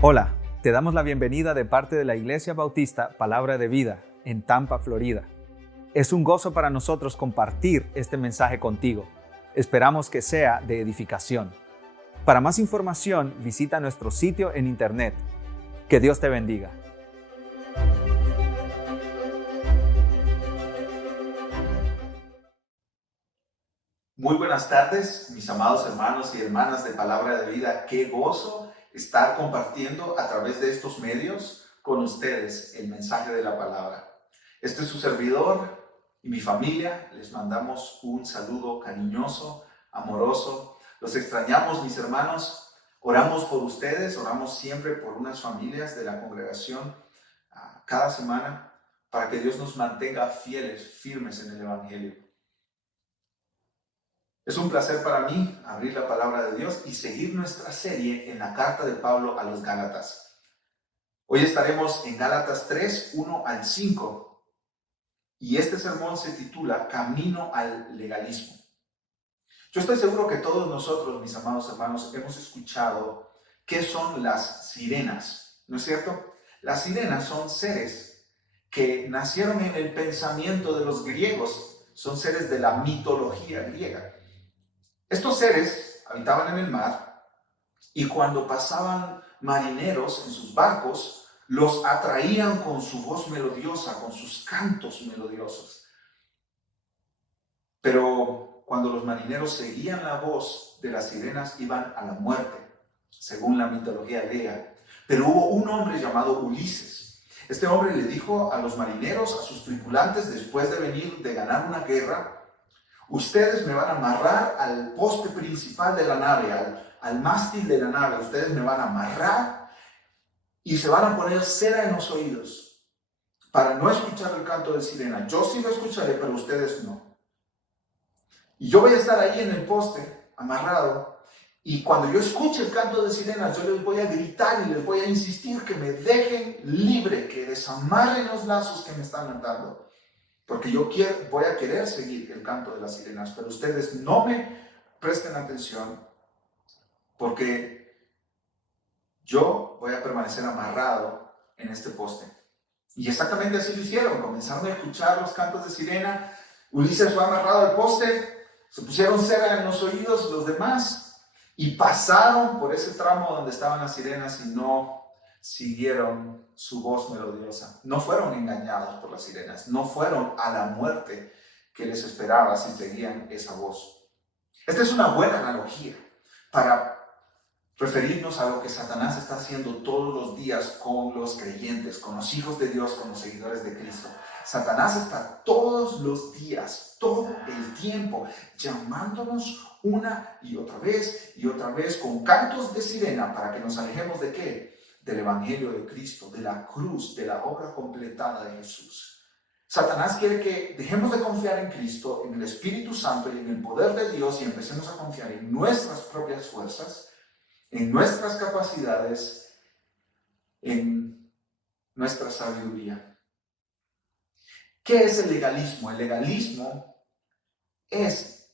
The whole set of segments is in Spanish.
Hola, te damos la bienvenida de parte de la Iglesia Bautista Palabra de Vida en Tampa, Florida. Es un gozo para nosotros compartir este mensaje contigo. Esperamos que sea de edificación. Para más información, visita nuestro sitio en internet. Que Dios te bendiga. Muy buenas tardes, mis amados hermanos y hermanas de Palabra de Vida. Qué gozo estar compartiendo a través de estos medios con ustedes el mensaje de la palabra. Este es su servidor y mi familia. Les mandamos un saludo cariñoso, amoroso. Los extrañamos, mis hermanos. Oramos por ustedes, oramos siempre por unas familias de la congregación cada semana para que Dios nos mantenga fieles, firmes en el Evangelio. Es un placer para mí abrir la palabra de Dios y seguir nuestra serie en la carta de Pablo a los Gálatas. Hoy estaremos en Gálatas 3, 1 al 5, y este sermón se titula Camino al legalismo. Yo estoy seguro que todos nosotros, mis amados hermanos, hemos escuchado qué son las sirenas, ¿no es cierto? Las sirenas son seres que nacieron en el pensamiento de los griegos, son seres de la mitología griega. Estos seres habitaban en el mar y cuando pasaban marineros en sus barcos, los atraían con su voz melodiosa, con sus cantos melodiosos. Pero cuando los marineros seguían la voz de las sirenas, iban a la muerte, según la mitología griega. Pero hubo un hombre llamado Ulises. Este hombre le dijo a los marineros, a sus tripulantes, después de venir de ganar una guerra: ustedes me van a amarrar al poste principal de la nave, al mástil de la nave. Ustedes me van a amarrar y se van a poner cera en los oídos para no escuchar el canto de sirena. Yo sí lo escucharé, pero ustedes no. Y yo voy a estar ahí en el poste, amarrado, y cuando yo escuche el canto de sirenas, yo les voy a gritar y les voy a insistir que me dejen libre, que desamarren los lazos que me están atando. Porque yo voy a querer seguir el canto de las sirenas, pero ustedes no me presten atención, porque yo voy a permanecer amarrado en este poste. Y exactamente así lo hicieron. Comenzaron a escuchar los cantos de sirena. Ulises fue amarrado al poste, se pusieron cera en los oídos los demás y pasaron por ese tramo donde estaban las sirenas y no siguieron su voz melodiosa. No fueron engañados por las sirenas, no fueron a la muerte que les esperaba si seguían esa voz. Esta es una buena analogía para referirnos a lo que Satanás está haciendo todos los días con los creyentes, con los hijos de Dios, con los seguidores de Cristo. Satanás está todos los días, todo el tiempo, llamándonos una y otra vez con cantos de sirena para que nos alejemos ¿de qué? Del Evangelio de Cristo, de la cruz, de la obra completada de Jesús. Satanás quiere que dejemos de confiar en Cristo, en el Espíritu Santo y en el poder de Dios y empecemos a confiar en nuestras propias fuerzas, en nuestras capacidades, en nuestra sabiduría. ¿Qué es el legalismo? El legalismo es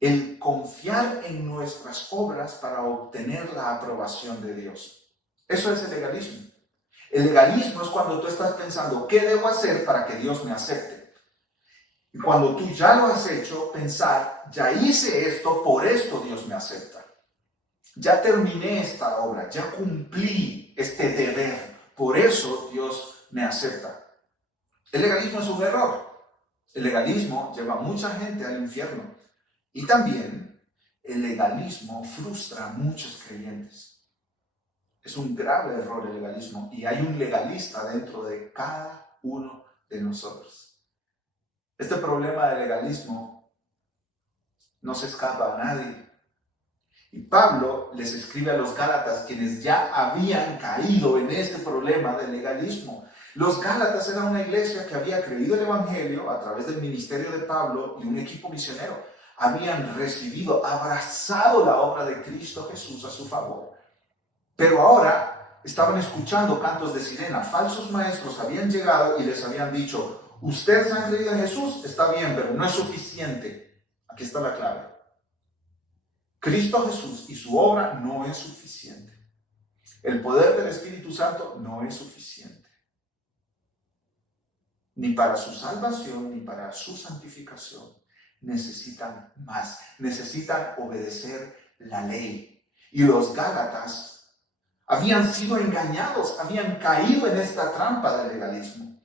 el confiar en nuestras obras para obtener la aprobación de Dios. Eso es el legalismo. El legalismo es cuando tú estás pensando, ¿qué debo hacer para que Dios me acepte? Y cuando tú ya lo has hecho, pensar, ya hice esto, por esto Dios me acepta. Ya terminé esta obra, ya cumplí este deber, por eso Dios me acepta. El legalismo es un error. El legalismo lleva a mucha gente al infierno. Y también el legalismo frustra a muchos creyentes. Es un grave error el legalismo y hay un legalista dentro de cada uno de nosotros. Este problema de legalismo no se escapa a nadie. Y Pablo les escribe a los Gálatas, quienes ya habían caído en este problema del legalismo. Los Gálatas eran una iglesia que había creído el Evangelio a través del ministerio de Pablo y un equipo misionero. Habían recibido, abrazado la obra de Cristo Jesús a su favor. Pero ahora estaban escuchando cantos de sirena. Falsos maestros habían llegado y les habían dicho, ustedes han creído en Jesús, está bien, pero no es suficiente. Aquí está la clave. Cristo Jesús y su obra no es suficiente. El poder del Espíritu Santo no es suficiente, ni para su salvación, ni para su santificación. Necesitan más, necesitan obedecer la ley. Y los Gálatas habían sido engañados, habían caído en esta trampa del legalismo.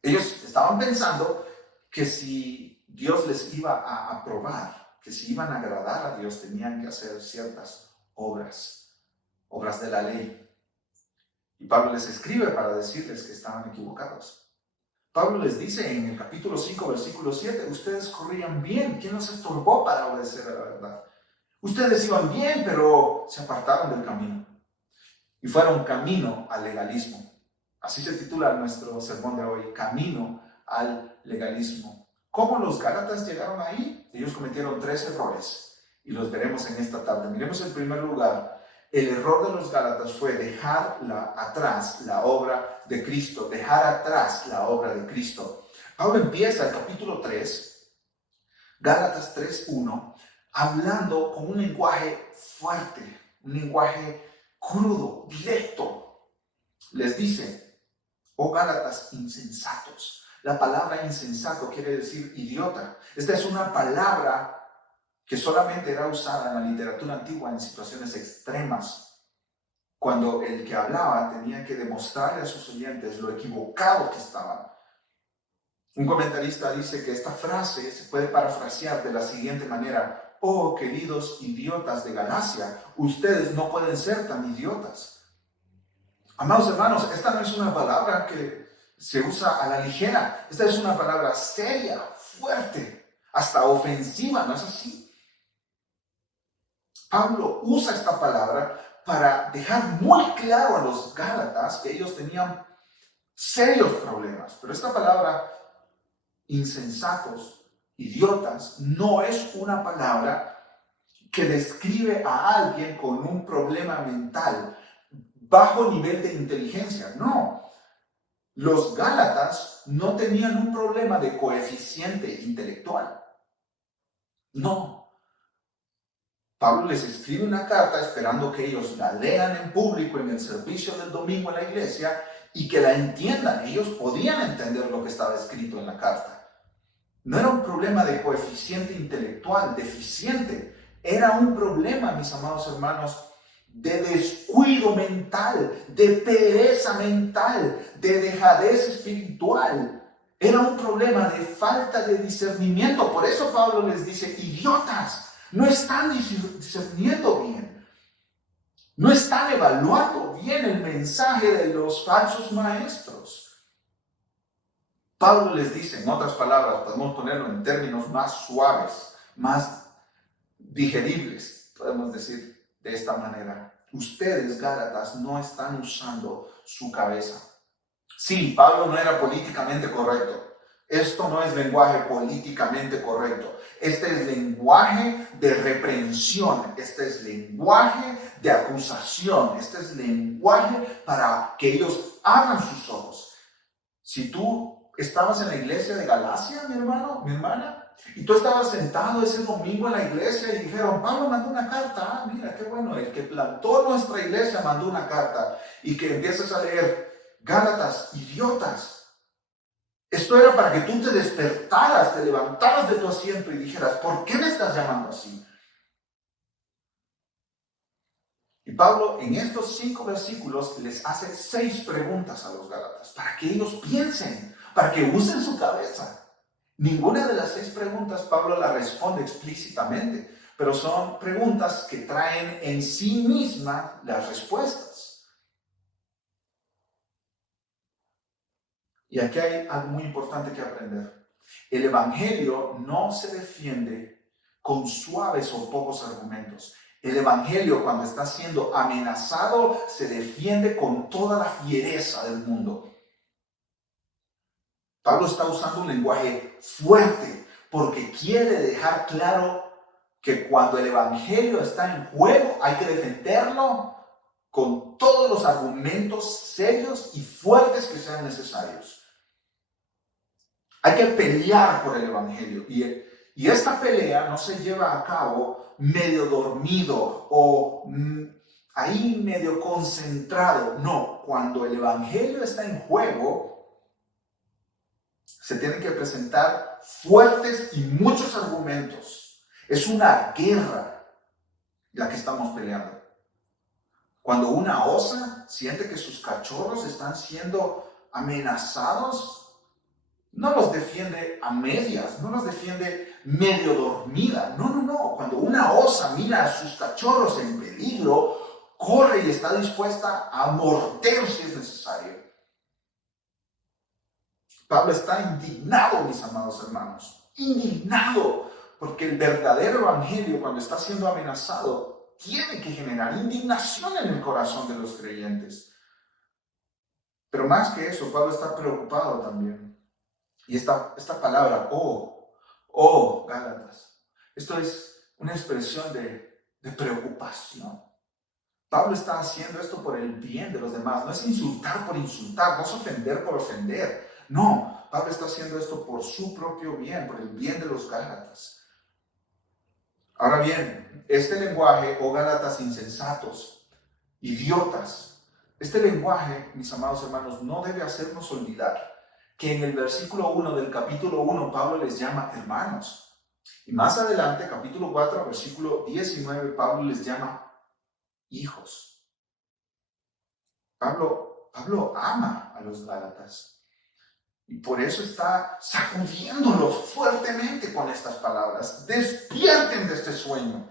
Ellos estaban pensando que si Dios les iba a aprobar, que si iban a agradar a Dios, tenían que hacer ciertas obras de la ley. Y Pablo les escribe para decirles que estaban equivocados. Pablo les dice en el capítulo 5, versículo 7, ustedes corrían bien, ¿quién los estorbó para obedecer a la verdad? Ustedes iban bien, pero se apartaron del camino y fueron camino al legalismo. Así se titula nuestro sermón de hoy, Camino al legalismo. ¿Cómo los Gálatas llegaron ahí? Ellos cometieron 3 errores y los veremos en esta tarde. Miremos en primer lugar, el error de los Gálatas fue dejar atrás la obra de Cristo, dejar atrás la obra de Cristo. Pablo empieza el capítulo 3, Gálatas 3:1, hablando con un lenguaje fuerte, un lenguaje crudo, directo. Les dice, oh Gálatas insensatos. La palabra insensato quiere decir idiota. Esta es una palabra que solamente era usada en la literatura antigua en situaciones extremas, cuando el que hablaba tenía que demostrarle a sus oyentes lo equivocado que estaban. Un comentarista dice que esta frase se puede parafrasear de la siguiente manera: oh queridos idiotas de Galacia, ustedes no pueden ser tan idiotas. Amados hermanos, esta no es una palabra que se usa a la ligera. Esta es una palabra seria, fuerte, hasta ofensiva, ¿no es así? Pablo usa esta palabra para dejar muy claro a los Gálatas que ellos tenían serios problemas. Pero esta palabra, insensatos, idiotas, no es una palabra que describe a alguien con un problema mental, bajo nivel de inteligencia. No. Los Gálatas no tenían un problema de coeficiente intelectual. No. Pablo les escribe una carta esperando que ellos la lean en público en el servicio del domingo en la iglesia y que la entiendan. Ellos podían entender lo que estaba escrito en la carta. No era un problema de coeficiente intelectual deficiente. Era un problema, mis amados hermanos, de descuido mental, de pereza mental, de dejadez espiritual. Era un problema de falta de discernimiento. Por eso Pablo les dice, idiotas. No están discerniendo bien. No están evaluando bien el mensaje de los falsos maestros. Pablo les dice, en otras palabras, podemos ponerlo en términos más suaves, más digeribles, podemos decir de esta manera. Ustedes, Gálatas, no están usando su cabeza. Sí, Pablo no era políticamente correcto. Esto no es lenguaje políticamente correcto. Este es lenguaje de reprensión. Este es lenguaje de acusación. Este es lenguaje para que ellos abran sus ojos. Si tú estabas en la iglesia de Galacia, mi hermano, mi hermana, y tú estabas sentado ese domingo en la iglesia y dijeron, Pablo mandó una carta. Ah, mira, qué bueno, el que plantó nuestra iglesia mandó una carta. Y que empiezas a leer, Gálatas, idiotas. Esto era para que tú te despertaras, te levantaras de tu asiento y dijeras, ¿por qué me estás llamando así? Y Pablo en estos 5 versículos les hace 6 preguntas a los Gálatas, para que ellos piensen, para que usen su cabeza. Ninguna de las 6 preguntas Pablo la responde explícitamente, pero son preguntas que traen en sí mismas las respuestas. Y aquí hay algo muy importante que aprender. El evangelio no se defiende con suaves o pocos argumentos. El evangelio, cuando está siendo amenazado, se defiende con toda la fiereza del mundo. Pablo está usando un lenguaje fuerte porque quiere dejar claro que cuando el evangelio está en juego, hay que defenderlo con todos los argumentos serios y fuertes que sean necesarios. Hay que pelear por el evangelio y esta pelea no se lleva a cabo medio dormido o ahí medio concentrado. No, cuando el evangelio está en juego, se tienen que presentar fuertes y muchos argumentos. Es una guerra la que estamos peleando. Cuando una osa siente que sus cachorros están siendo amenazados, no los defiende a medias, no los defiende medio dormida. No, no, no. Cuando una osa mira a sus cachorros en peligro, corre y está dispuesta a morder si es necesario. Pablo está indignado, mis amados hermanos, indignado, porque el verdadero evangelio, cuando está siendo amenazado, tiene que generar indignación en el corazón de los creyentes. Pero más que eso, Pablo está preocupado también. Y esta palabra, Gálatas, esto es una expresión de preocupación. Pablo está haciendo esto por el bien de los demás. No es insultar por insultar, no es ofender por ofender. No, Pablo está haciendo esto por su propio bien, por el bien de los Gálatas. Ahora bien, este lenguaje, Gálatas insensatos, idiotas, este lenguaje, mis amados hermanos, no debe hacernos olvidar que en el versículo 1 del capítulo 1, Pablo les llama hermanos. Y más adelante, capítulo 4, versículo 19, Pablo les llama hijos. Pablo ama a los Gálatas. Y por eso está sacudiéndolos fuertemente con estas palabras. Despierten de este sueño.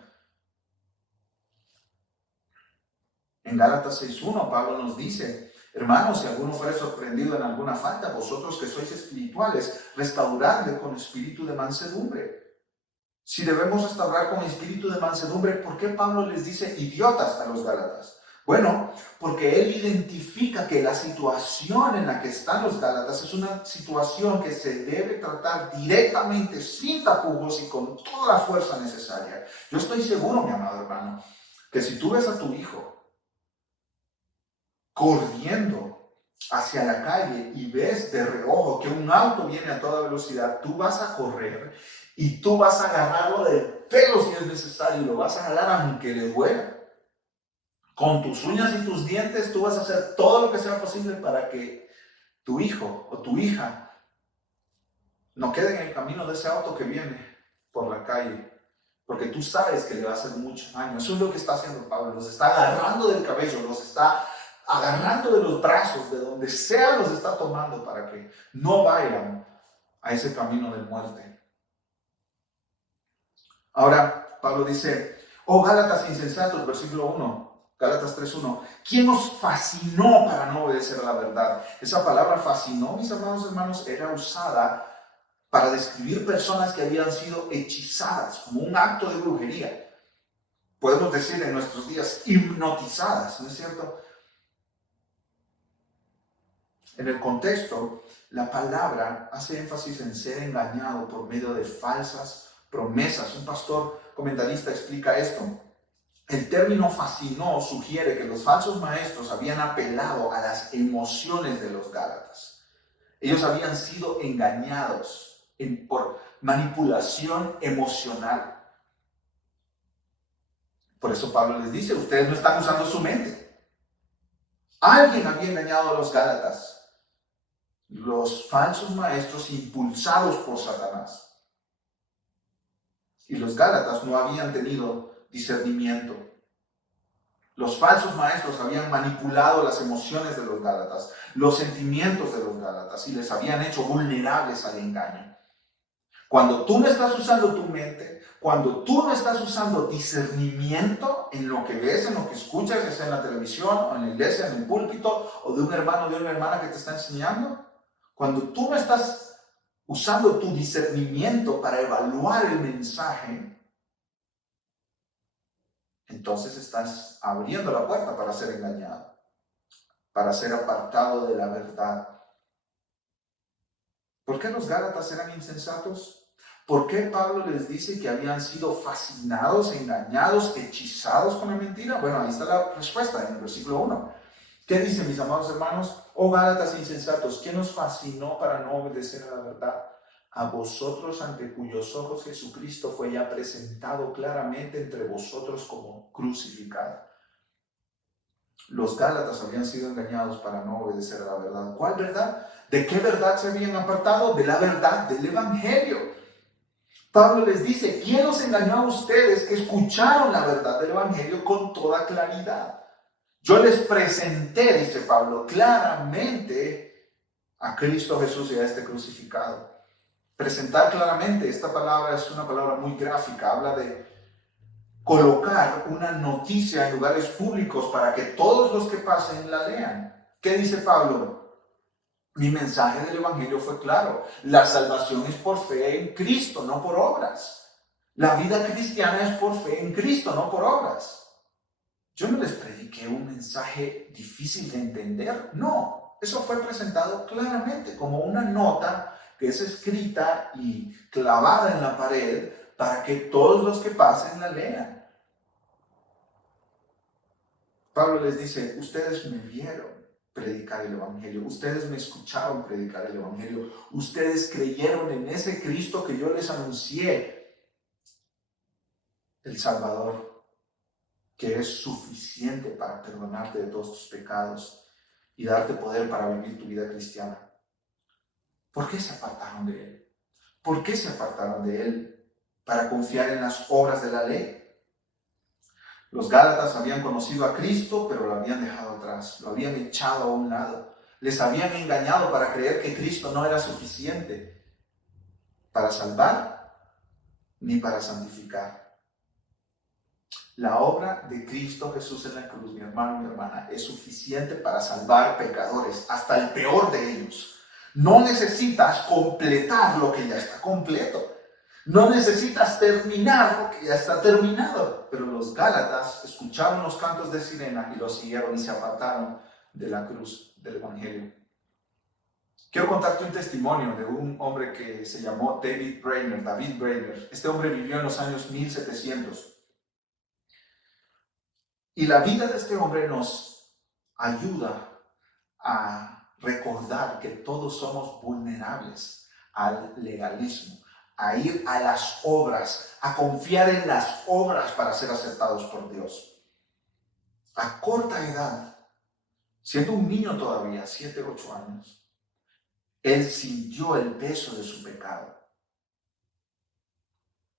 En Gálatas 6:1, Pablo nos dice: hermanos, si alguno fuere sorprendido en alguna falta, vosotros que sois espirituales, restauradle con espíritu de mansedumbre. Si debemos restaurar con espíritu de mansedumbre, ¿por qué Pablo les dice idiotas a los Gálatas? Bueno, porque él identifica que la situación en la que están los Gálatas es una situación que se debe tratar directamente, sin tapujos y con toda la fuerza necesaria. Yo estoy seguro, mi amado hermano, que si tú ves a tu hijo corriendo hacia la calle y ves de reojo que un auto viene a toda velocidad, tú vas a correr y tú vas a agarrarlo del pelo si es necesario y lo vas a jalar aunque le duela. Con tus uñas y tus dientes tú vas a hacer todo lo que sea posible para que tu hijo o tu hija no quede en el camino de ese auto que viene por la calle, porque tú sabes que le va a hacer mucho daño. Eso es lo que está haciendo Pablo. Los está agarrando del cabello, los está agarrando de los brazos, de donde sea los está tomando para que no vayan a ese camino de muerte. Ahora, Pablo dice: Gálatas insensatos, versículo 1. Gálatas 3:1. ¿Quién os fascinó para no obedecer a la verdad? Esa palabra fascinó, mis amados hermanos, era usada para describir personas que habían sido hechizadas, como un acto de brujería. Podemos decir en nuestros días, hipnotizadas, ¿no es cierto? En el contexto, la palabra hace énfasis en ser engañado por medio de falsas promesas. Un pastor comentarista explica esto. El término fascinó sugiere que los falsos maestros habían apelado a las emociones de los Gálatas. Ellos habían sido engañados por manipulación emocional. Por eso Pablo les dice: ustedes no están usando su mente. Alguien había engañado a los Gálatas. Los falsos maestros impulsados por Satanás. Y los Gálatas no habían tenido discernimiento. Los falsos maestros habían manipulado las emociones de los Gálatas, los sentimientos de los Gálatas, y les habían hecho vulnerables al engaño. Cuando tú no estás usando tu mente, cuando tú no estás usando discernimiento en lo que ves, en lo que escuchas, ya sea en la televisión o en la iglesia, en el púlpito, o de un hermano o de una hermana que te está enseñando, cuando tú no estás usando tu discernimiento para evaluar el mensaje, entonces estás abriendo la puerta para ser engañado, para ser apartado de la verdad. ¿Por qué los Gálatas eran insensatos? ¿Por qué Pablo les dice que habían sido fascinados, engañados, hechizados con la mentira? Bueno, ahí está la respuesta en el versículo 1. ¿Qué dice, mis amados hermanos? Gálatas insensatos, ¿quién os fascinó para no obedecer a la verdad? A vosotros, ante cuyos ojos Jesucristo fue ya presentado claramente entre vosotros como crucificado. Los Gálatas habían sido engañados para no obedecer a la verdad. ¿Cuál verdad? ¿De qué verdad se habían apartado? De la verdad del Evangelio. Pablo les dice, ¿quién los engañó a ustedes que escucharon la verdad del Evangelio con toda claridad? Yo les presenté, dice Pablo, claramente a Cristo Jesús y a este crucificado. Presentar claramente, esta palabra es una palabra muy gráfica, habla de colocar una noticia en lugares públicos para que todos los que pasen la lean. ¿Qué dice Pablo? Mi mensaje del Evangelio fue claro. La salvación es por fe en Cristo, no por obras. La vida cristiana es por fe en Cristo, no por obras. Yo no les prediqué un mensaje difícil de entender. No, eso fue presentado claramente como una nota que es escrita y clavada en la pared para que todos los que pasen la lean. Pablo les dice, ustedes me vieron predicar el Evangelio, ustedes me escucharon predicar el Evangelio, ustedes creyeron en ese Cristo que yo les anuncié, el Salvador, que es suficiente para perdonarte de todos tus pecados y darte poder para vivir tu vida cristiana. ¿Por qué se apartaron de Él? ¿Por qué se apartaron de Él? ¿Para confiar en las obras de la ley? Los Gálatas habían conocido a Cristo, pero lo habían dejado atrás, lo habían echado a un lado. Les habían engañado para creer que Cristo no era suficiente para salvar ni para santificar. La obra de Cristo Jesús en la cruz, mi hermano, mi hermana, es suficiente para salvar pecadores, hasta el peor de ellos. No necesitas completar lo que ya está completo. No necesitas terminar lo que ya está terminado. Pero los Gálatas escucharon los cantos de sirena y los siguieron y se apartaron de la cruz del Evangelio. Quiero contarte un testimonio de un hombre que se llamó David Brainerd. Este hombre vivió en los años 1700. Y la vida de este hombre nos ayuda a recordar que todos somos vulnerables al legalismo, a ir a las obras, a confiar en las obras para ser aceptados por Dios. A corta edad, siendo un niño todavía, 7, 8 años, él sintió el peso de su pecado.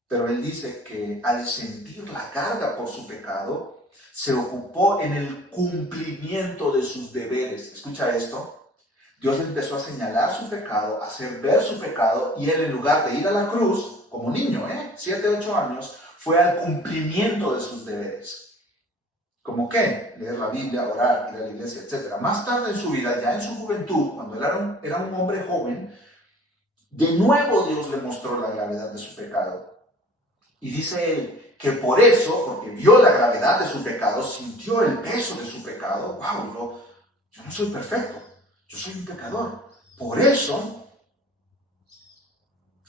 Pero él dice que al sentir la carga por su pecado, se ocupó en el cumplimiento de sus deberes. Escucha esto. Dios le empezó a señalar su pecado, a hacer ver su pecado, y él, en lugar de ir a la cruz, como niño, 7, 8 años, fue al cumplimiento de sus deberes. ¿Cómo qué? Leer la Biblia, orar, ir a la iglesia, etc. Más tarde en su vida, ya en su juventud, cuando él era un hombre joven, de nuevo Dios le mostró la gravedad de su pecado. Y dice él que por eso, porque vio la gravedad de su pecado, sintió el peso de su pecado. ¡Wow! Yo no soy perfecto, yo soy un pecador. Por eso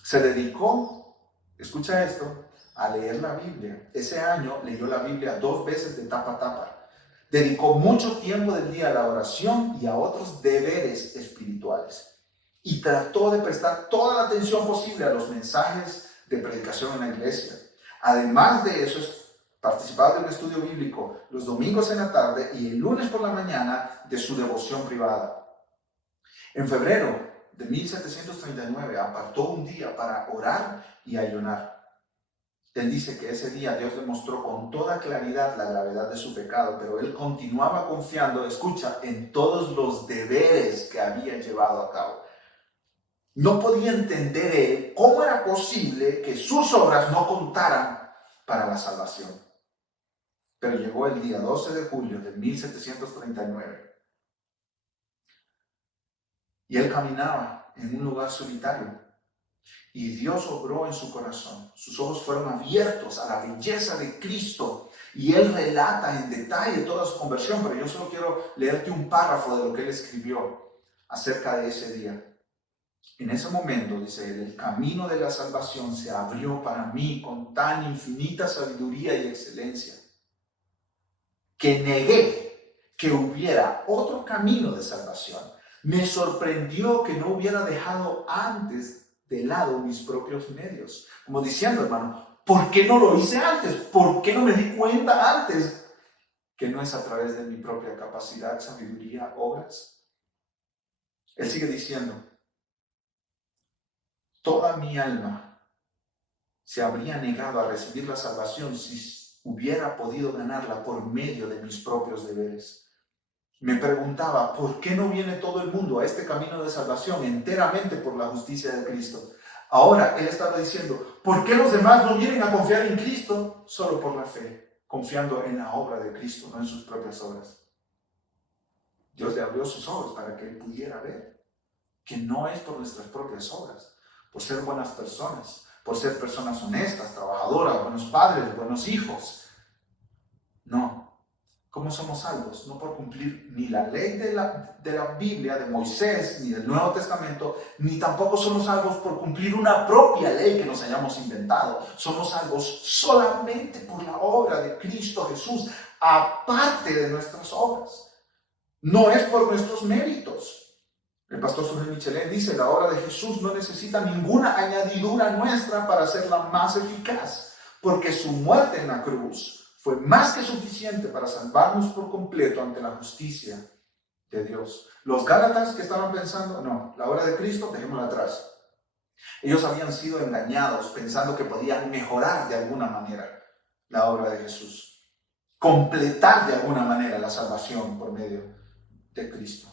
se dedicó, escucha esto, a leer la Biblia. Ese año leyó la Biblia 2 veces de tapa a tapa. Dedicó mucho tiempo del día a la oración y a otros deberes espirituales. Y trató de prestar toda la atención posible a los mensajes de predicación en la iglesia. Además de eso, participaba de un estudio bíblico los domingos en la tarde y el lunes por la mañana de su devoción privada. En febrero de 1739 apartó un día para orar y ayunar. Él dice que ese día Dios le mostró con toda claridad la gravedad de su pecado, pero él continuaba confiando, escucha, en todos los deberes que había llevado a cabo. No podía entender él cómo era posible que sus obras no contaran para la salvación. Pero llegó el día 12 de julio de 1739 y él caminaba en un lugar solitario y Dios obró en su corazón. Sus ojos fueron abiertos a la belleza de Cristo y él relata en detalle toda su conversión, pero yo solo quiero leerte un párrafo de lo que él escribió acerca de ese día. En ese momento, dice él, el camino de la salvación se abrió para mí con tan infinita sabiduría y excelencia que negué que hubiera otro camino de salvación. Me sorprendió que no hubiera dejado antes de lado mis propios medios. Como diciendo, hermano, ¿por qué no lo hice antes? ¿Por qué no me di cuenta antes que no es a través de mi propia capacidad, sabiduría, obras. Él sigue diciendo, toda mi alma se habría negado a recibir la salvación si hubiera podido ganarla por medio de mis propios deberes. Me preguntaba, ¿por qué no viene todo el mundo a este camino de salvación enteramente por la justicia de Cristo? Ahora él estaba diciendo, ¿por qué los demás no vienen a confiar en Cristo solo por la fe, confiando en la obra de Cristo, no en sus propias obras? Dios le abrió sus ojos para que él pudiera ver que no es por nuestras propias obras, por ser buenas personas, por ser personas honestas, trabajadoras, buenos padres, buenos hijos. No. ¿Cómo somos salvos? No por cumplir ni la ley de la Biblia, de Moisés, ni del Nuevo Testamento, ni tampoco somos salvos por cumplir una propia ley que nos hayamos inventado. Somos salvos solamente por la obra de Cristo Jesús, aparte de nuestras obras. No es por nuestros méritos. El pastor Sujel Michelén dice, la obra de Jesús no necesita ninguna añadidura nuestra para hacerla más eficaz, porque su muerte en la cruz fue más que suficiente para salvarnos por completo ante la justicia de Dios. Los Gálatas que estaban pensando, no, la obra de Cristo, dejémosla atrás. Ellos habían sido engañados pensando que podían mejorar de alguna manera la obra de Jesús, completar de alguna manera la salvación por medio de Cristo.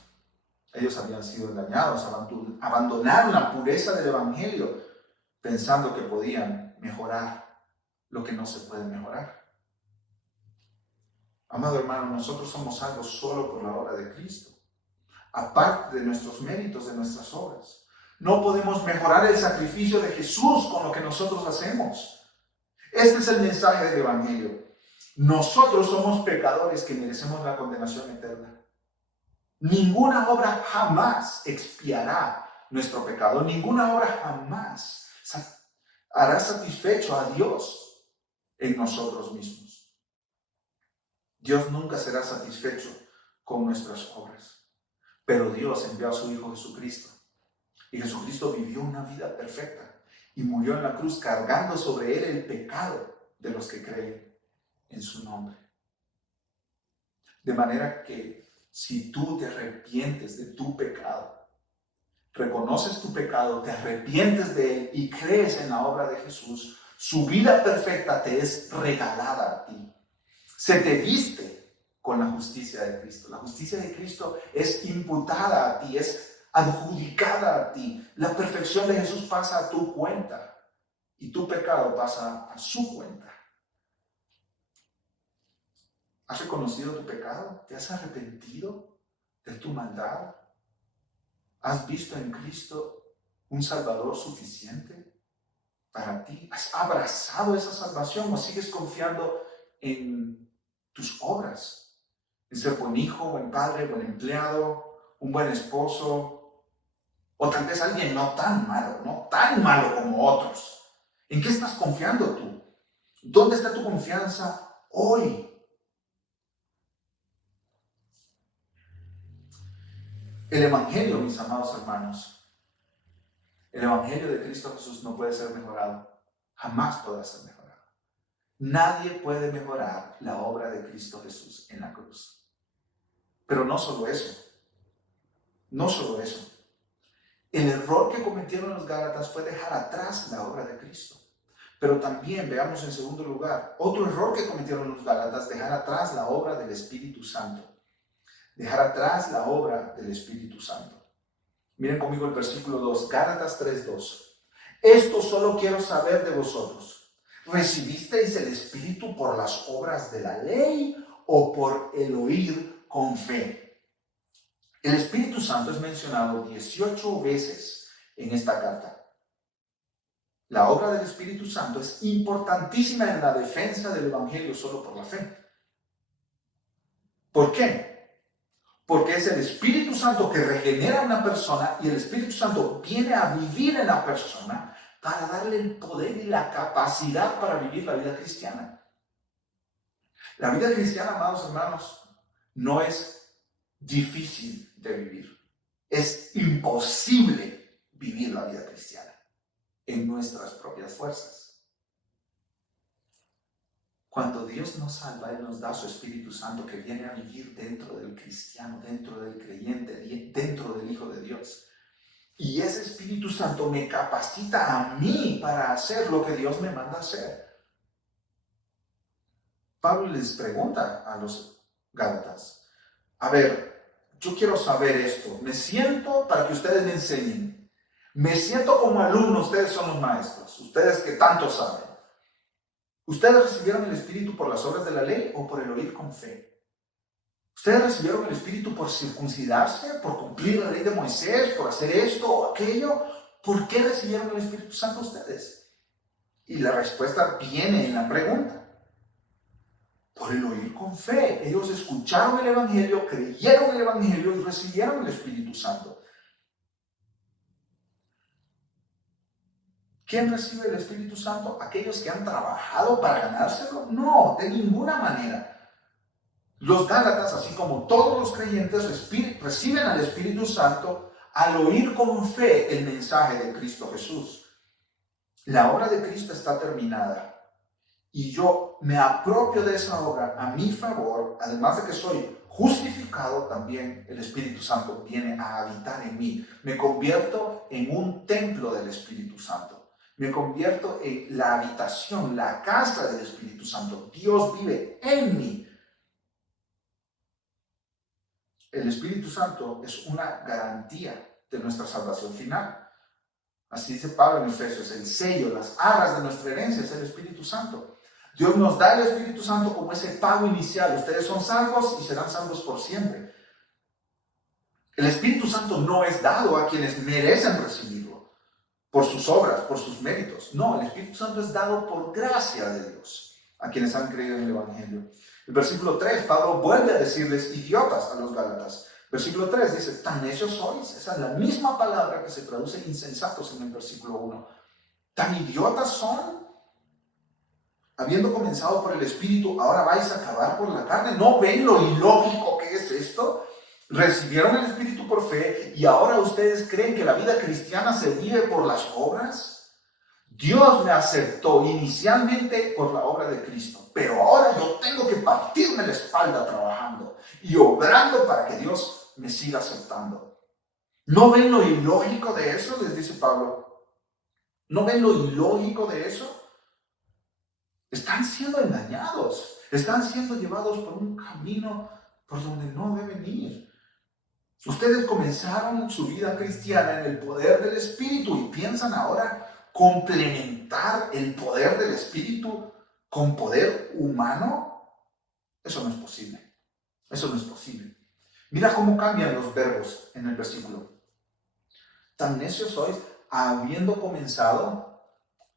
Ellos habían sido engañados, abandonaron la pureza del Evangelio pensando que podían mejorar lo que no se puede mejorar. Amado hermano, nosotros somos salvos solo por la obra de Cristo, aparte de nuestros méritos, de nuestras obras. No podemos mejorar el sacrificio de Jesús con lo que nosotros hacemos. Este es el mensaje del Evangelio. Nosotros somos pecadores que merecemos la condenación eterna. Ninguna obra jamás expiará nuestro pecado. Ninguna obra jamás hará satisfecho a Dios en nosotros mismos. Dios nunca será satisfecho con nuestras obras. Pero Dios envió a su Hijo Jesucristo. Y Jesucristo vivió una vida perfecta y murió en la cruz cargando sobre él el pecado de los que creen en su nombre. De manera que si tú te arrepientes de tu pecado, reconoces tu pecado, te arrepientes de él y crees en la obra de Jesús, su vida perfecta te es regalada a ti. Se te viste con la justicia de Cristo. La justicia de Cristo es imputada a ti, es adjudicada a ti. La perfección de Jesús pasa a tu cuenta y tu pecado pasa a su cuenta. ¿Has reconocido tu pecado? ¿Te has arrepentido de tu maldad? ¿Has visto en Cristo un Salvador suficiente para ti? ¿Has abrazado esa salvación o sigues confiando en tus obras? En ser buen hijo, buen padre, buen empleado, un buen esposo, o tal vez alguien no tan malo como otros. ¿En qué estás confiando tú? ¿Dónde está tu confianza hoy? El Evangelio, mis amados hermanos, el Evangelio de Cristo Jesús no puede ser mejorado. Jamás podrá ser mejorado. Nadie puede mejorar la obra de Cristo Jesús en la cruz. Pero no solo eso. No solo eso. El error que cometieron los Gálatas fue dejar atrás la obra de Cristo. Pero también, veamos en segundo lugar, otro error que cometieron los Gálatas, dejar atrás la obra del Espíritu Santo. Dejar atrás la obra del Espíritu Santo. Miren conmigo el versículo 2, Gálatas 3:2. Esto solo quiero saber de vosotros. ¿Recibisteis el Espíritu por las obras de la ley o por el oír con fe? El Espíritu Santo es mencionado 18 veces en esta carta. La obra del Espíritu Santo es importantísima en la defensa del Evangelio solo por la fe. ¿Por qué? Porque es el Espíritu Santo que regenera a una persona y el Espíritu Santo viene a vivir en la persona para darle el poder y la capacidad para vivir la vida cristiana. La vida cristiana, amados hermanos, no es difícil de vivir. Es imposible vivir la vida cristiana en nuestras propias fuerzas. Cuando Dios nos salva, Él nos da su Espíritu Santo que viene a vivir dentro del cristiano, dentro del creyente, dentro del Hijo de Dios. Y ese Espíritu Santo me capacita a mí para hacer lo que Dios me manda hacer. Pablo les pregunta a los Gálatas, a ver, yo quiero saber esto, me siento para que ustedes me enseñen, me siento como alumno, ustedes son los maestros, ustedes que tanto saben. ¿Ustedes recibieron el Espíritu por las obras de la ley o por el oír con fe? ¿Ustedes recibieron el Espíritu por circuncidarse, por cumplir la ley de Moisés, por hacer esto o aquello? ¿Por qué recibieron el Espíritu Santo ustedes? Y la respuesta viene en la pregunta. Por el oír con fe. Ellos escucharon el Evangelio, creyeron el Evangelio y recibieron el Espíritu Santo. ¿Quién recibe el Espíritu Santo? ¿Aquellos que han trabajado para ganárselo? No, de ninguna manera. Los Gálatas, así como todos los creyentes, reciben al Espíritu Santo al oír con fe el mensaje de Cristo Jesús. La obra de Cristo está terminada y yo me apropio de esa obra a mi favor. Además de que soy justificado, también el Espíritu Santo viene a habitar en mí. Me convierto en un templo del Espíritu Santo. Me convierto en la habitación, la casa del Espíritu Santo. Dios vive en mí. El Espíritu Santo es una garantía de nuestra salvación final. Así dice Pablo en Efesios, el sello, las arras de nuestra herencia es el Espíritu Santo. Dios nos da el Espíritu Santo como ese pago inicial. Ustedes son salvos y serán salvos por siempre. El Espíritu Santo no es dado a quienes merecen recibirlo por sus obras, por sus méritos. No, el Espíritu Santo es dado por gracia de Dios a quienes han creído en el Evangelio. El versículo 3, Pablo vuelve a decirles idiotas a los Gálatas. Versículo 3 dice, ¿tan necios sois? Esa es la misma palabra que se traduce insensatos en el versículo 1. ¿Tan idiotas son? Habiendo comenzado por el Espíritu, ¿ahora vais a acabar por la carne? ¿No ven lo ilógico que es esto? Recibieron el Espíritu por fe y ahora ustedes creen que la vida cristiana se vive por las obras. Dios me aceptó inicialmente por la obra de Cristo, pero ahora yo tengo que partirme la espalda trabajando y obrando para que Dios me siga aceptando. ¿No ven lo ilógico de eso? Les dice Pablo. ¿No ven lo ilógico de eso? Están siendo engañados, están siendo llevados por un camino por donde no deben ir. Ustedes comenzaron su vida cristiana en el poder del Espíritu y piensan ahora complementar el poder del Espíritu con poder humano. Eso no es posible. Eso no es posible. Mira cómo cambian los verbos en el versículo. Tan necios sois, habiendo comenzado,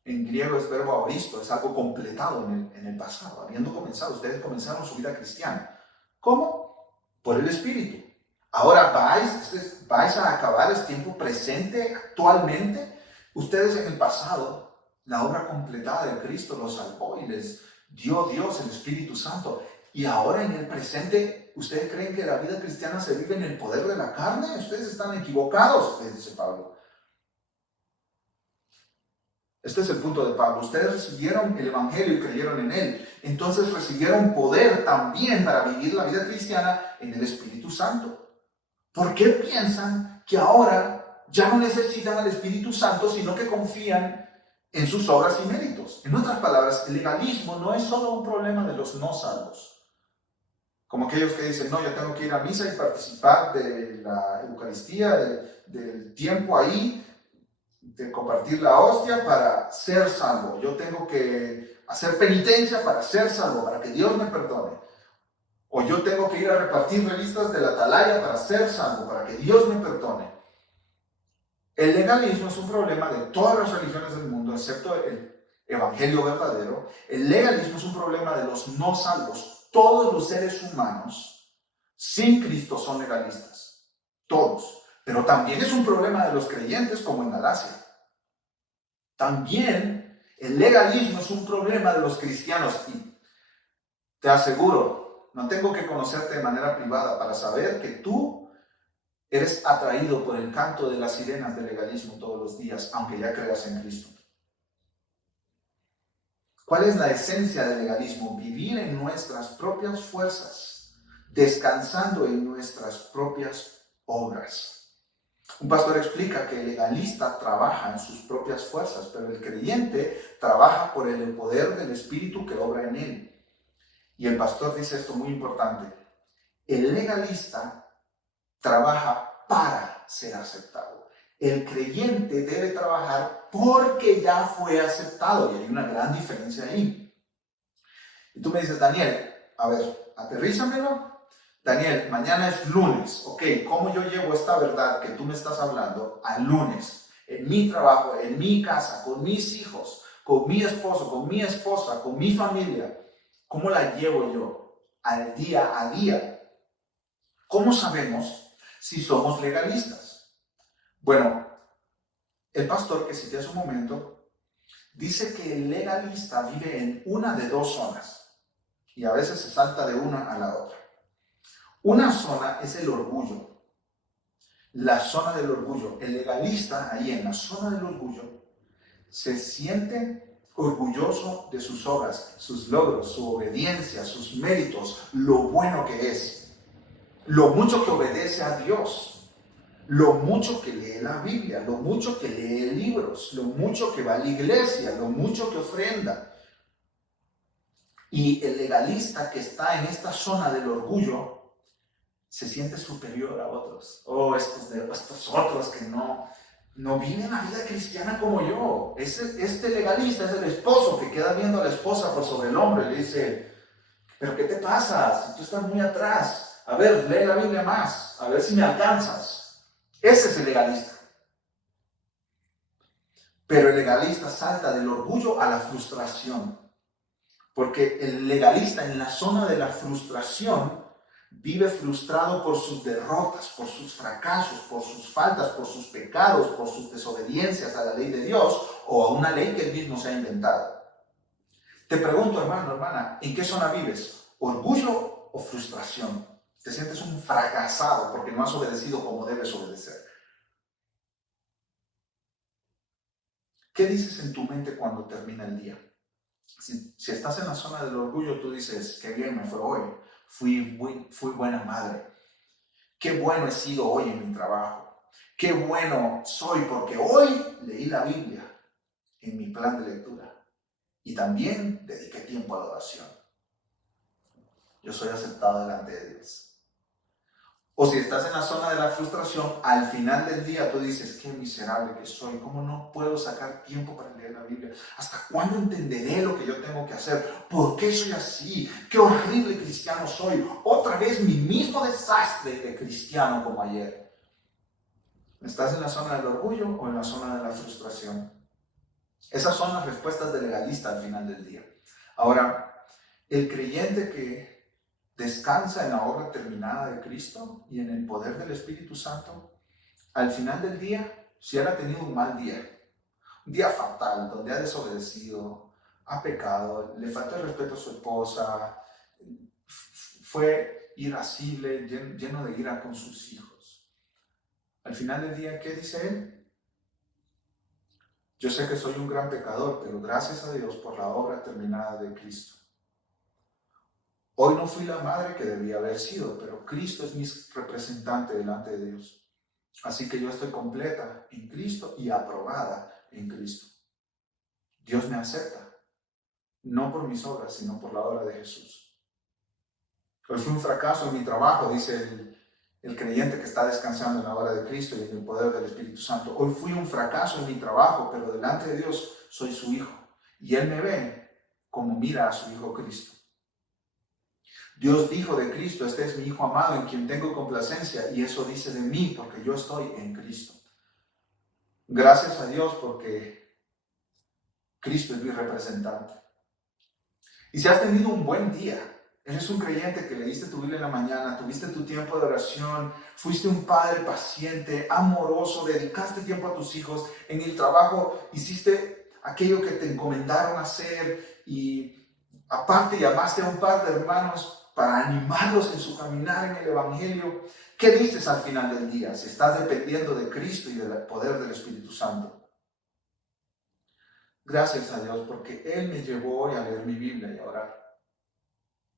en griego es verbo aoristo, es algo completado en el pasado. Habiendo comenzado, ustedes comenzaron su vida cristiana. ¿Cómo? Por el Espíritu. Ahora vais a acabar el tiempo presente actualmente. Ustedes en el pasado, la obra completada de Cristo los salvó y les dio Dios el Espíritu Santo. Y ahora en el presente, ¿ustedes creen que la vida cristiana se vive en el poder de la carne? Ustedes están equivocados, les dice Pablo. Este es el punto de Pablo. Ustedes recibieron el Evangelio y creyeron en él. Entonces recibieron poder también para vivir la vida cristiana en el Espíritu Santo. ¿Por qué piensan que ahora ya no necesitan al Espíritu Santo, sino que confían en sus obras y méritos? En otras palabras, el legalismo no es solo un problema de los no salvos. Como aquellos que dicen, no, yo tengo que ir a misa y participar de la Eucaristía, del tiempo ahí, de compartir la hostia para ser salvo. Yo tengo que hacer penitencia para ser salvo, para que Dios me perdone. O yo tengo que ir a repartir revistas de la atalaya para ser salvo, para que Dios me perdone. El legalismo es un problema de todas las religiones del mundo, excepto el evangelio verdadero. El legalismo es un problema de los no salvos. Todos los seres humanos sin Cristo son legalistas. Todos. Pero también es un problema de los creyentes, como en Galacia. También el legalismo es un problema de los cristianos. Y te aseguro, no tengo que conocerte de manera privada para saber que tú eres atraído por el canto de las sirenas del legalismo todos los días, aunque ya creas en Cristo. ¿Cuál es la esencia del legalismo? Vivir en nuestras propias fuerzas, descansando en nuestras propias obras. Un pastor explica que el legalista trabaja en sus propias fuerzas, pero el creyente trabaja por el poder del Espíritu que obra en él. Y el pastor dice esto muy importante: el legalista trabaja para ser aceptado. El creyente debe trabajar porque ya fue aceptado, y hay una gran diferencia ahí. Y tú me dices, Daniel, a ver, aterrízamelo. Daniel, mañana es lunes, ok, ¿cómo yo llevo esta verdad que tú me estás hablando al lunes? En mi trabajo, en mi casa, con mis hijos, con mi esposo, con mi esposa, con mi familia. ¿Cómo la llevo yo al día a día? ¿Cómo sabemos si somos legalistas? Bueno, el pastor que cité hace un momento dice que el legalista vive en una de dos zonas y a veces se salta de una a la otra. Una zona es el orgullo, la zona del orgullo. El legalista ahí en la zona del orgullo se siente orgulloso de sus obras, sus logros, su obediencia, sus méritos, lo bueno que es, lo mucho que obedece a Dios, lo mucho que lee la Biblia, lo mucho que lee libros, lo mucho que va a la iglesia, lo mucho que ofrenda. Y el legalista que está en esta zona del orgullo se siente superior a otros. Oh, estos otros que no viven la vida cristiana como yo. Este legalista es el esposo que queda viendo a la esposa por sobre el hombro y le dice, ¿pero qué te pasa? Si tú estás muy atrás. A ver, lee la Biblia más, a ver si me alcanzas. Ese es el legalista. Pero el legalista salta del orgullo a la frustración. Porque el legalista en la zona de la frustración vive frustrado por sus derrotas, por sus fracasos, por sus faltas, por sus pecados, por sus desobediencias a la ley de Dios o a una ley que él mismo se ha inventado. Te pregunto, hermano, hermana, ¿en qué zona vives? ¿Orgullo o frustración? Te sientes un fracasado porque no has obedecido como debes obedecer. ¿Qué dices en tu mente cuando termina el día? Si estás en la zona del orgullo, tú dices, qué bien me fue hoy, fui buena madre, qué bueno he sido hoy en mi trabajo, qué bueno soy porque hoy leí la Biblia en mi plan de lectura y también dediqué tiempo a la oración. Yo soy aceptado delante de Dios. O si estás en la zona de la frustración, al final del día tú dices, qué miserable que soy, ¿cómo no puedo sacar tiempo para leer la Biblia? ¿Hasta cuándo entenderé lo que yo tengo que hacer? ¿Por qué soy así? ¡Qué horrible cristiano soy! Otra vez mi mismo desastre de cristiano como ayer. ¿Estás en la zona del orgullo o en la zona de la frustración? Esas son las respuestas del legalista al final del día. Ahora, el creyente que descansa en la obra terminada de Cristo y en el poder del Espíritu Santo, al final del día, si él ha tenido un mal día, un día fatal, donde ha desobedecido, ha pecado, le faltó el respeto a su esposa, fue irascible, lleno de ira con sus hijos. Al final del día, ¿qué dice él? Yo sé que soy un gran pecador, pero gracias a Dios por la obra terminada de Cristo. Hoy no fui la madre que debía haber sido, pero Cristo es mi representante delante de Dios. Así que yo estoy completa en Cristo y aprobada en Cristo. Dios me acepta, no por mis obras, sino por la obra de Jesús. Hoy fue un fracaso en mi trabajo, dice el creyente que está descansando en la obra de Cristo y en el poder del Espíritu Santo. Hoy fui un fracaso en mi trabajo, pero delante de Dios soy su hijo. Y Él me ve como mira a su hijo Cristo. Dios dijo de Cristo, este es mi Hijo amado en quien tengo complacencia, y eso dice de mí porque yo estoy en Cristo. Gracias a Dios porque Cristo es mi representante. Y si has tenido un buen día, eres un creyente que leíste tu Biblia en la mañana, tuviste tu tiempo de oración, fuiste un padre paciente, amoroso, dedicaste tiempo a tus hijos, en el trabajo hiciste aquello que te encomendaron hacer y aparte llamaste a un par de hermanos para animarlos en su caminar en el Evangelio. ¿Qué dices al final del día si estás dependiendo de Cristo y del poder del Espíritu Santo? Gracias a Dios porque Él me llevó hoy a leer mi Biblia y a orar.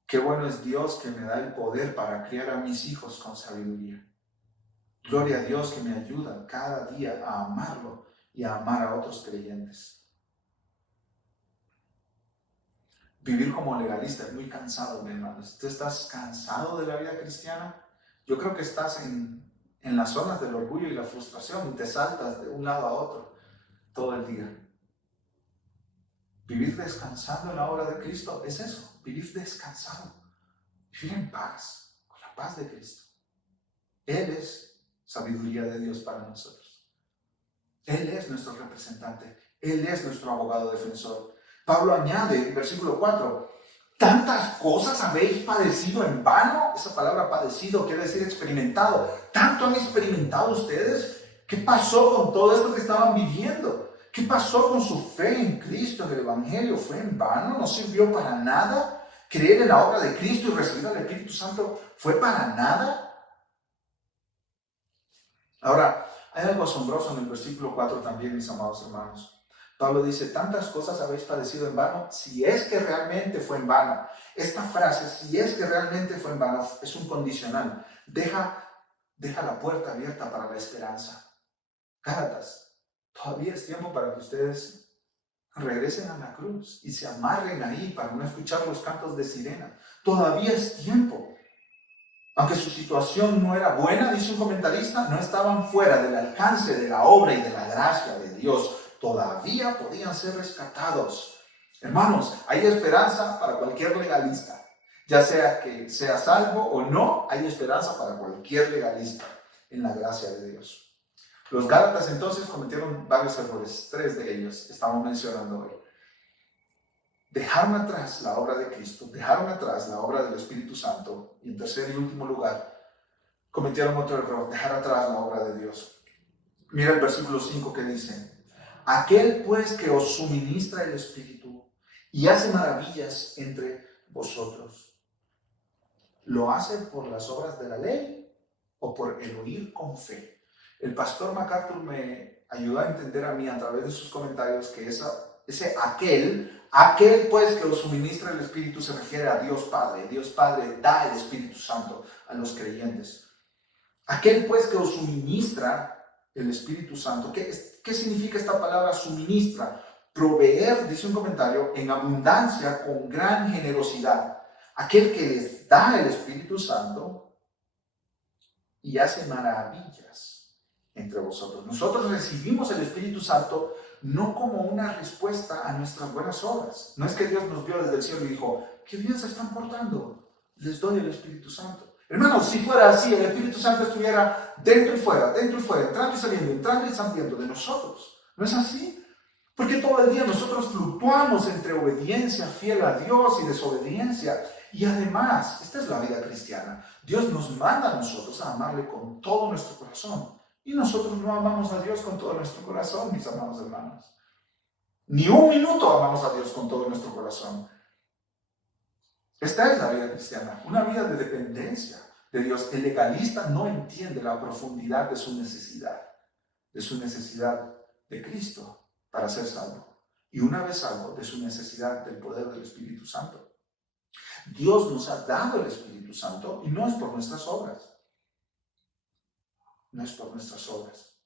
Qué bueno es Dios que me da el poder para criar a mis hijos con sabiduría. Gloria a Dios que me ayuda cada día a amarlo y a amar a otros creyentes. Vivir como legalista es muy cansado, mi hermano. Si tú estás cansado de la vida cristiana, yo creo que estás en las zonas del orgullo y la frustración y te saltas de un lado a otro todo el día. Vivir descansando en la obra de Cristo es eso, vivir descansado, vivir en paz, con la paz de Cristo. Él es sabiduría de Dios para nosotros. Él es nuestro representante, Él es nuestro abogado defensor. Pablo añade en versículo 4, ¿tantas cosas habéis padecido en vano? Esa palabra padecido quiere decir experimentado. ¿Tanto han experimentado ustedes? ¿Qué pasó con todo esto que estaban viviendo? ¿Qué pasó con su fe en Cristo, en el Evangelio? ¿Fue en vano? ¿No sirvió para nada? ¿Creer en la obra de Cristo y recibir al Espíritu Santo fue para nada? Ahora, hay algo asombroso en el versículo 4 también, mis amados hermanos. Pablo dice, tantas cosas habéis padecido en vano, si es que realmente fue en vano. Esta frase, si es que realmente fue en vano, es un condicional. Deja la puerta abierta para la esperanza. Gálatas, todavía es tiempo para que ustedes regresen a la cruz y se amarren ahí para no escuchar los cantos de sirena. Todavía es tiempo. Aunque su situación no era buena, dice un comentarista, no estaban fuera del alcance de la obra y de la gracia de Dios. Todavía podían ser rescatados. Hermanos, hay esperanza para cualquier legalista. Ya sea que sea salvo o no, hay esperanza para cualquier legalista en la gracia de Dios. Los Gálatas entonces cometieron varios errores, 3 de ellos estamos mencionando hoy. Dejaron atrás la obra de Cristo, dejaron atrás la obra del Espíritu Santo y en tercer y último lugar, cometieron otro error, dejar atrás la obra de Dios. Mira el versículo 5 que dice, aquel pues que os suministra el Espíritu y hace maravillas entre vosotros, ¿lo hace por las obras de la ley o por el oír con fe? El pastor MacArthur me ayudó a entender a mí a través de sus comentarios que ese aquel pues que os suministra el Espíritu se refiere a Dios Padre. Dios Padre da el Espíritu Santo a los creyentes. Aquel pues que os suministra el Espíritu Santo. ¿Qué significa esta palabra suministra? Proveer, dice un comentario, en abundancia con gran generosidad. Aquel que les da el Espíritu Santo y hace maravillas entre vosotros. Nosotros recibimos el Espíritu Santo no como una respuesta a nuestras buenas obras. No es que Dios nos vio desde el cielo y dijo, qué bien se están portando, les doy el Espíritu Santo. Hermanos, si fuera así, el Espíritu Santo estuviera dentro y fuera, entrando y saliendo de nosotros. ¿No es así? Porque todo el día nosotros fluctuamos entre obediencia fiel a Dios y desobediencia. Y además, esta es la vida cristiana. Dios nos manda a nosotros a amarle con todo nuestro corazón. Y nosotros no amamos a Dios con todo nuestro corazón, mis amados hermanos. Ni un minuto amamos a Dios con todo nuestro corazón. Esta es la vida cristiana, una vida de dependencia de Dios. El legalista no entiende la profundidad de su necesidad de Cristo para ser salvo. Y una vez salvo, de su necesidad del poder del Espíritu Santo. Dios nos ha dado el Espíritu Santo y no es por nuestras obras. No es por nuestras obras.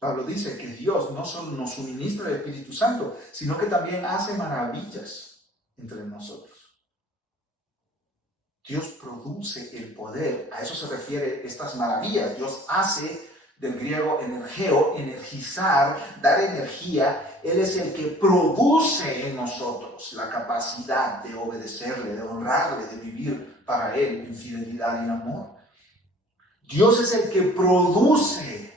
Pablo dice que Dios no solo nos suministra el Espíritu Santo, sino que también hace maravillas entre nosotros. Dios produce el poder, a eso se refiere estas maravillas. Dios hace, del griego energeo, energizar, dar energía. Él es el que produce en nosotros la capacidad de obedecerle, de honrarle, de vivir para Él en fidelidad y amor. Dios es el que produce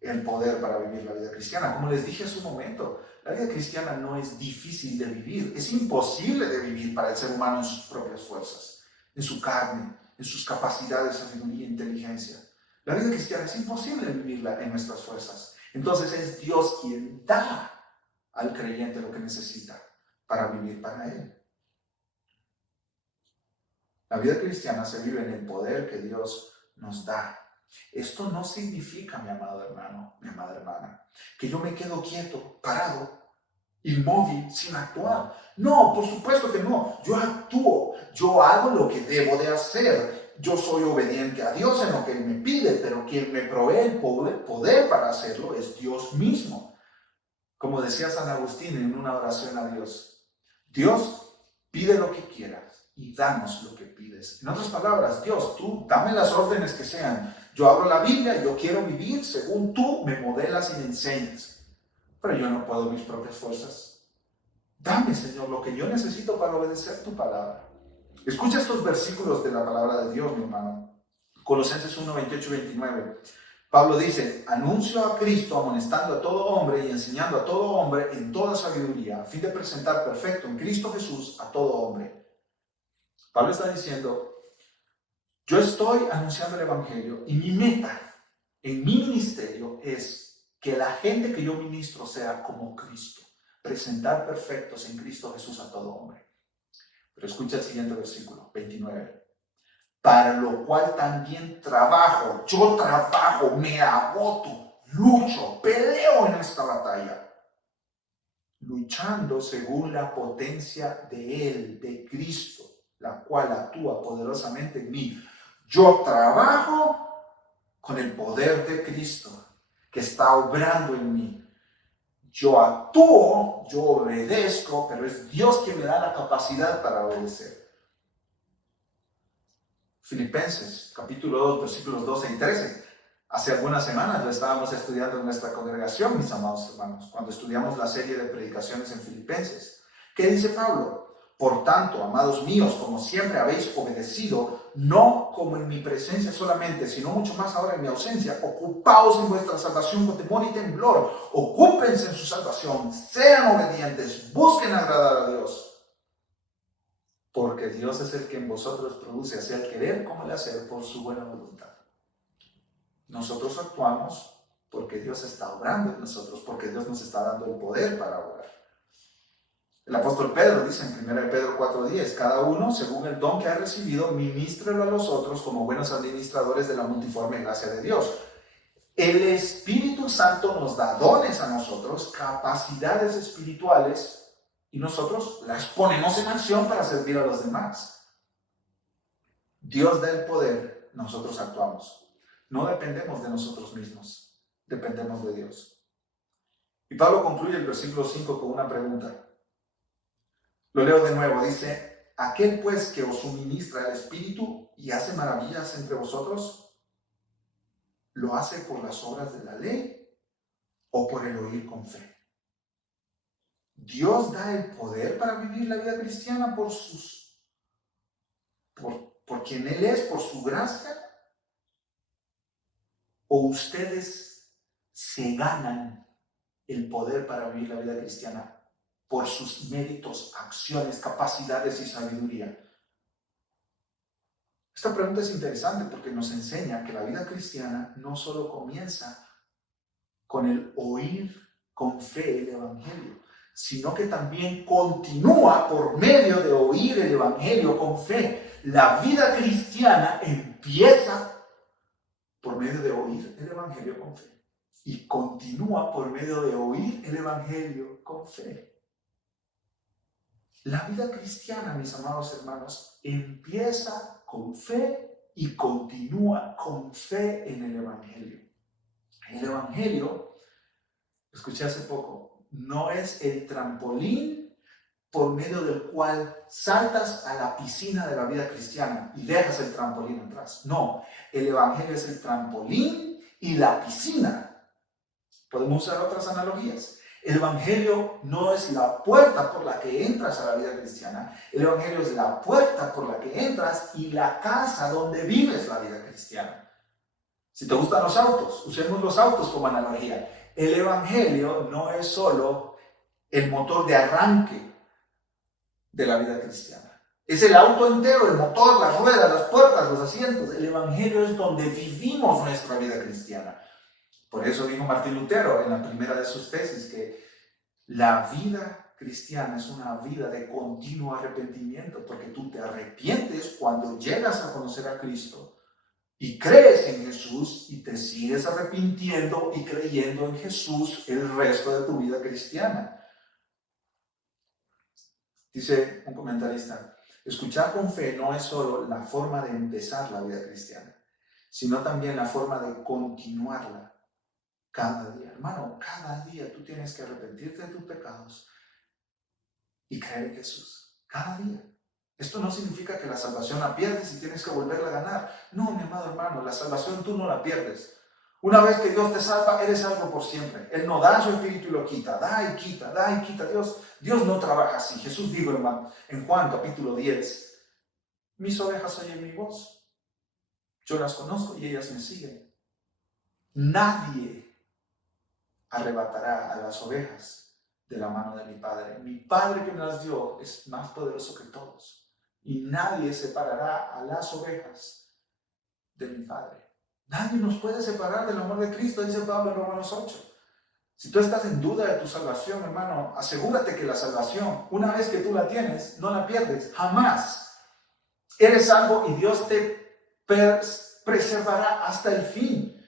el poder para vivir la vida cristiana. Como les dije hace un momento, la vida cristiana no es difícil de vivir, es imposible de vivir para el ser humano en sus propias fuerzas, en su carne, en sus capacidades, sabiduría e inteligencia. La vida cristiana es imposible vivirla en nuestras fuerzas. Entonces es Dios quien da al creyente lo que necesita para vivir para Él. La vida cristiana se vive en el poder que Dios nos da. Esto no significa, mi amado hermano, mi amada hermana, que yo me quedo quieto, parado, inmóvil, sin actuar. No, por supuesto que no. Yo actúo, yo hago lo que debo de hacer. Yo soy obediente a Dios en lo que Él me pide, pero quien me provee el poder para hacerlo es Dios mismo. Como decía San Agustín en una oración a Dios, Dios, pide lo que quieras y danos lo que pides. En otras palabras, Dios, tú dame las órdenes que sean. Yo abro la Biblia, yo quiero vivir según tú me modelas y me enseñas. Pero yo no puedo mis propias fuerzas. Dame, Señor, lo que yo necesito para obedecer tu palabra. Escucha estos versículos de la palabra de Dios, mi hermano. Colosenses 1, 28 y 29. Pablo dice, anuncio a Cristo amonestando a todo hombre y enseñando a todo hombre en toda sabiduría, a fin de presentar perfecto en Cristo Jesús a todo hombre. Pablo está diciendo, yo estoy anunciando el Evangelio y mi meta en mi ministerio es que la gente que yo ministro sea como Cristo, presentar perfectos en Cristo Jesús a todo hombre. Pero escucha el siguiente versículo, 29. Para lo cual también trabajo, yo trabajo, me agoto, lucho, peleo en esta batalla, luchando según la potencia de Él, de Cristo, la cual actúa poderosamente en mí. Yo trabajo con el poder de Cristo que está obrando en mí. Yo actúo, yo obedezco, pero es Dios quien me da la capacidad para obedecer. Filipenses, capítulo 2, versículos 12 y 13. Hace algunas semanas lo estábamos estudiando en nuestra congregación, mis amados hermanos, cuando estudiamos la serie de predicaciones en Filipenses. ¿Qué dice Pablo? Por tanto, amados míos, como siempre habéis obedecido, no como en mi presencia solamente, sino mucho más ahora en mi ausencia, ocupaos en vuestra salvación con temor y temblor, ocúpense en su salvación, sean obedientes, busquen agradar a Dios. Porque Dios es el que en vosotros produce así el querer como el hacer por su buena voluntad. Nosotros actuamos porque Dios está obrando en nosotros, porque Dios nos está dando el poder para obrar. El apóstol Pedro dice en 1 Pedro 4:10, cada uno, según el don que ha recibido, ministrelo a los otros como buenos administradores de la multiforme gracia de Dios. El Espíritu Santo nos da dones a nosotros, capacidades espirituales, y nosotros las ponemos en acción para servir a los demás. Dios da el poder, nosotros actuamos. No dependemos de nosotros mismos, dependemos de Dios. Y Pablo concluye el versículo 5 con una pregunta. Lo leo de nuevo, dice, ¿aquel pues que os suministra el Espíritu y hace maravillas entre vosotros, lo hace por las obras de la ley o por el oír con fe? Dios da el poder para vivir la vida cristiana por quien Él es, por su gracia, o ustedes se ganan el poder para vivir la vida cristiana por sus méritos, acciones, capacidades y sabiduría. Esta pregunta es interesante porque nos enseña que la vida cristiana no solo comienza con el oír con fe el Evangelio, sino que también continúa por medio de oír el Evangelio con fe. La vida cristiana empieza por medio de oír el Evangelio con fe y continúa por medio de oír el Evangelio con fe. La vida cristiana, mis amados hermanos, empieza con fe y continúa con fe en el Evangelio. El Evangelio, escuché hace poco, no es el trampolín por medio del cual saltas a la piscina de la vida cristiana y dejas el trampolín atrás. No, el Evangelio es el trampolín y la piscina. Podemos usar otras analogías. El Evangelio no es la puerta por la que entras a la vida cristiana. El Evangelio es la puerta por la que entras y la casa donde vives la vida cristiana. Si te gustan los autos, usemos los autos como analogía. El Evangelio no es solo el motor de arranque de la vida cristiana. Es el auto entero, el motor, las ruedas, las puertas, los asientos. El Evangelio es donde vivimos nuestra vida cristiana. Por eso dijo Martín Lutero en la primera de sus tesis que la vida cristiana es una vida de continuo arrepentimiento, porque tú te arrepientes cuando llegas a conocer a Cristo y crees en Jesús y te sigues arrepintiendo y creyendo en Jesús el resto de tu vida cristiana. Dice un comentarista, escuchar con fe no es solo la forma de empezar la vida cristiana, sino también la forma de continuarla cada día. Hermano, cada día tú tienes que arrepentirte de tus pecados y creer en Jesús. Cada día. Esto no significa que la salvación la pierdes y tienes que volverla a ganar. No, mi amado hermano, la salvación tú no la pierdes. Una vez que Dios te salva, eres salvo por siempre. Él no da su espíritu y lo quita. Da y quita, da y quita. Dios no trabaja así. Jesús dijo en Juan capítulo 10, mis ovejas oyen mi voz. Yo las conozco y ellas me siguen. Nadie arrebatará a las ovejas de la mano de mi Padre. Mi Padre que me las dio es más poderoso que todos. Y nadie separará a las ovejas de mi Padre. Nadie nos puede separar del amor de Cristo, dice Pablo en Romanos 8. Si tú estás en duda de tu salvación, hermano, asegúrate que la salvación, una vez que tú la tienes, no la pierdes, jamás. Eres salvo y Dios te preservará hasta el fin.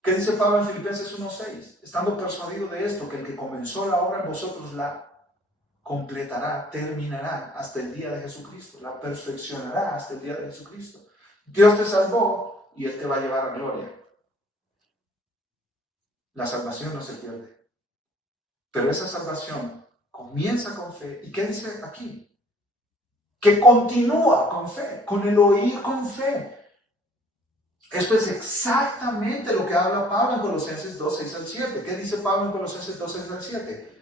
¿Qué dice Pablo en Filipenses 1:6? Estando persuadido de esto, que el que comenzó la obra en vosotros la completará, terminará hasta el día de Jesucristo, la perfeccionará hasta el día de Jesucristo. Dios te salvó y Él te va a llevar a gloria. La salvación no se pierde, pero esa salvación comienza con fe. ¿Y qué dice aquí? Que continúa con fe, con el oír con fe. Esto es exactamente lo que habla Pablo en Colosenses 2:6-7. ¿Qué dice Pablo en Colosenses 2:6-7?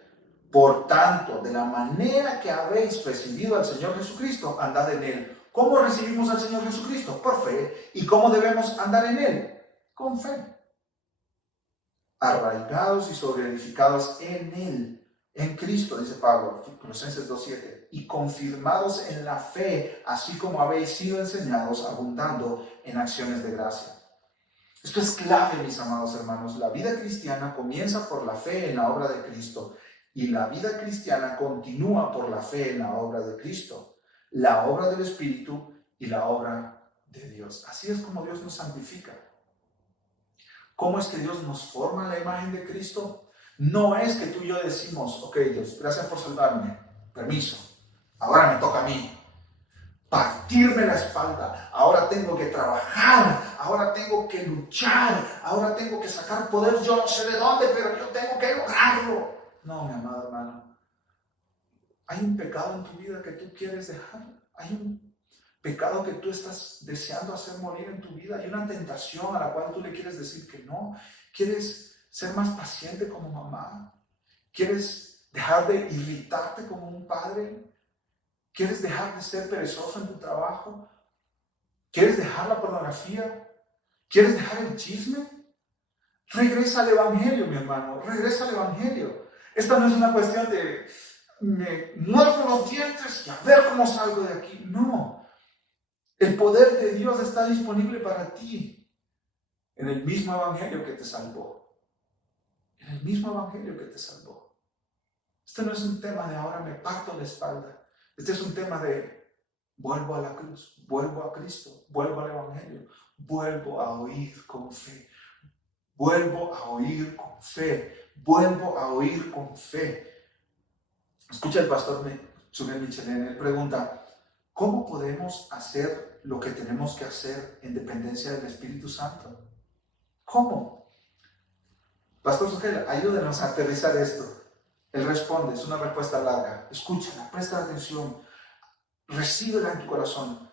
Por tanto, de la manera que habéis recibido al Señor Jesucristo, andad en Él. ¿Cómo recibimos al Señor Jesucristo? Por fe. ¿Y cómo debemos andar en Él? Con fe. Arraigados y sobreedificados en Él, en Cristo, dice Pablo, Colosenses 2:7, y confirmados en la fe, así como habéis sido enseñados, abundando en acciones de gracia. Esto es clave, mis amados hermanos. La vida cristiana comienza por la fe en la obra de Cristo y la vida cristiana continúa por la fe en la obra de Cristo, la obra del Espíritu y la obra de Dios. Así es como Dios nos santifica. ¿Cómo es que Dios nos forma la imagen de Cristo? No es que tú y yo decimos, ok Dios, gracias por salvarme, permiso, ahora me toca a mí partirme la espalda, ahora tengo que trabajar, ahora tengo que luchar, ahora tengo que sacar poder, yo no sé de dónde, pero yo tengo que lograrlo. No, mi amado hermano, hay un pecado en tu vida que tú quieres dejar, hay un pecado que tú estás deseando hacer morir en tu vida, hay una tentación a la cual tú le quieres decir que no, quieres ser más paciente como mamá, quieres dejar de irritarte como un padre, quieres dejar de ser perezoso en tu trabajo, quieres dejar la pornografía, quieres dejar el chisme. Regresa al Evangelio, mi hermano, regresa al Evangelio. Esta no es una cuestión de me muerdo los dientes y a ver cómo salgo de aquí. No. El poder de Dios está disponible para ti en el mismo Evangelio que te salvó. En el mismo Evangelio que te salvó. Este no es un tema de ahora me parto la espalda. Este es un tema de vuelvo a la cruz, vuelvo a Cristo, vuelvo al Evangelio, vuelvo a oír con fe, vuelvo a oír con fe, vuelvo a oír con fe. Escucha el pastor Zuriel Michelén, él pregunta, ¿cómo podemos hacer lo que tenemos que hacer en dependencia del Espíritu Santo? ¿Cómo? Pastor Zuriel, ayúdenos a aterrizar esto. Él responde, es una respuesta larga. Escúchala, presta atención, recíbela en tu corazón.